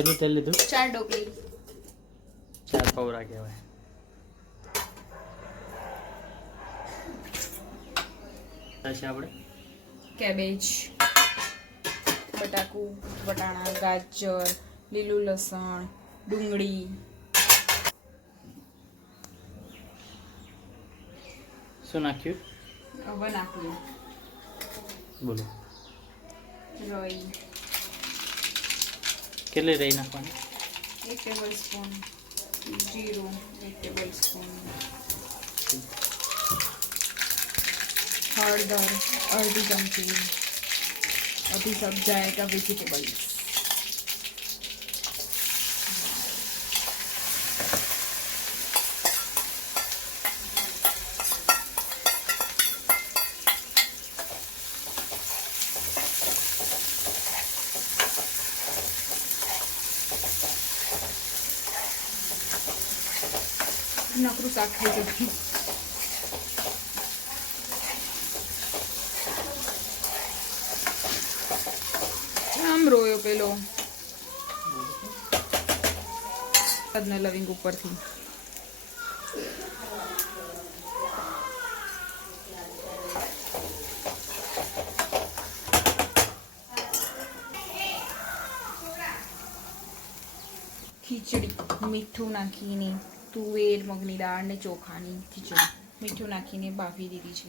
કેટલું તેલ લીધું? 4 ડોકલી. 4 પૌરા કહેવાય. પછી આપણે કેબેજ, બટાકું, વટાણા, ગાજર, લીલું લસણ, ડુંગળી. શું નાખ્યું? હવે નાખ્યું બોલો. રઈ કેટલી રહી નાખવાની? 1 ટેબલ સ્પૂન, જીરું 1 ટેબલ સ્પૂન, हळदर अर्धी चमची. अभी सब जाएगा वेजिटेबल्स. नकरू શાક ખાઈ જતી. આમ રોયો પેલો અદને લવિંગ ઉપરથી. ખીચડી મીઠું નાખીને, તુવેર મગની દાળ ને ચોખાની ખીચડી મીઠું નાખીને બાફી દીધી છે.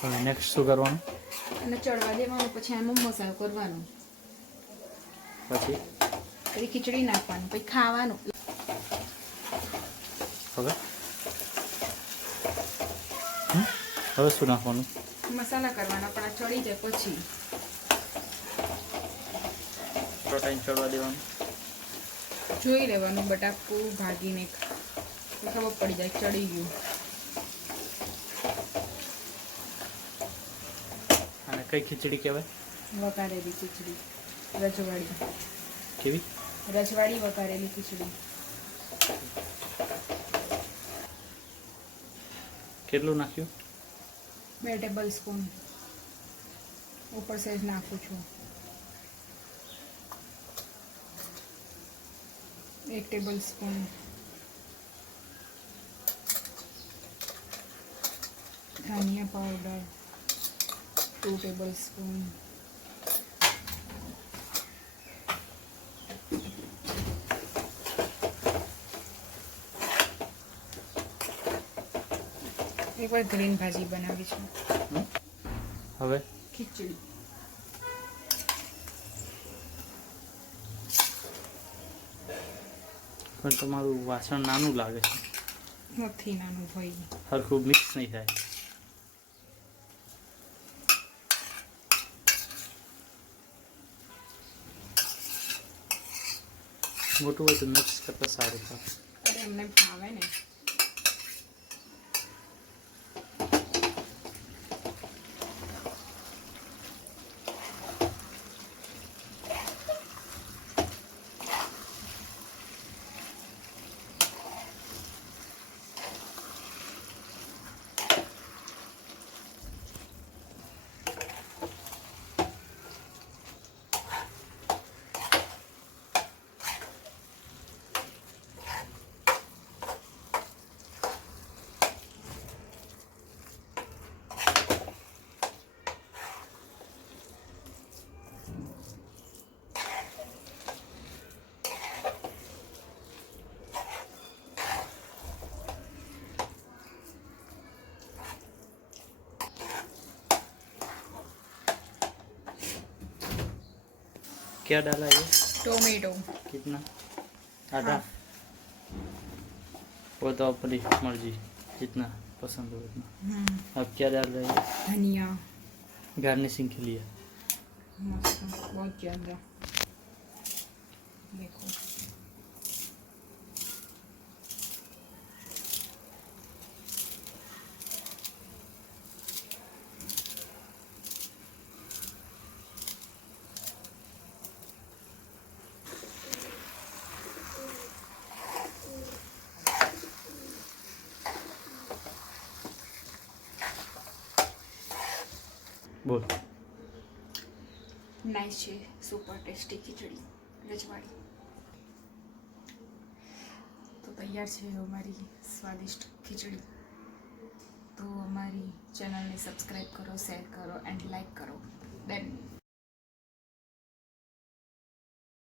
હવે નેક્સ્ટ શું કરવાનું? અને ચડવા દેવાનું, પછી આમાં મસાલો કરવાનો, પછી ખીચડી નાખવાનું, પછી ખાવાનું. હવે હવે શું નાખવાનું? મસાલા કરવાના, પણ આ ચડી જાય પછી પ્રોટીન ચડવા દેવાનું. જોઈ લેવાનું, બટાકું ભાગીને ખબર પડી જાય ચડી ગયું. અને કઈ ખીચડી કહેવાય? વઘારેલી ખીચડી, રજવાડી. કેવી? રજવાડી વઘારેલી ખીચડી. કેટલું નાખ્યું? 2 ટેબલ સ્પૂન ઉપર સહેજ નાખું છું. 1 ટેબલ સ્પૂન ધનિયા પાવડર, 2 ટેબલ સ્પૂન એકવાર ગ્રીન ભાજી બનાવી છે. હવે ખીચડી પણ તમારું વાસણ નાનું લાગે છે. નથી નાનું ભાઈ, હરખું મિક્સ નહીં થાય. મોટું હોય તો મિક્સ કરતા સારું થાય. અરે એમને ભાવે ને. क्या डाला ये? टोमेटो कितना? आधा? वो तो अपनी मर्जी, जितना पसंद हो उतना. अब क्या डाल रहे हैं? धनिया गार्निशिंग के लिए. मस्त, बहुत ज़्यादा. देखो बोल. નાઈસ છે, સુપર ટેસ્ટી ખીચડી. રજવાડી. તો તૈયાર છે અમારી સ્વાદિષ્ટ ખીચડી. તો અમારી ચેનલને સબસ્ક્રાઈબ કરો, શેર કરો એન્ડ લાઈક કરો. દેન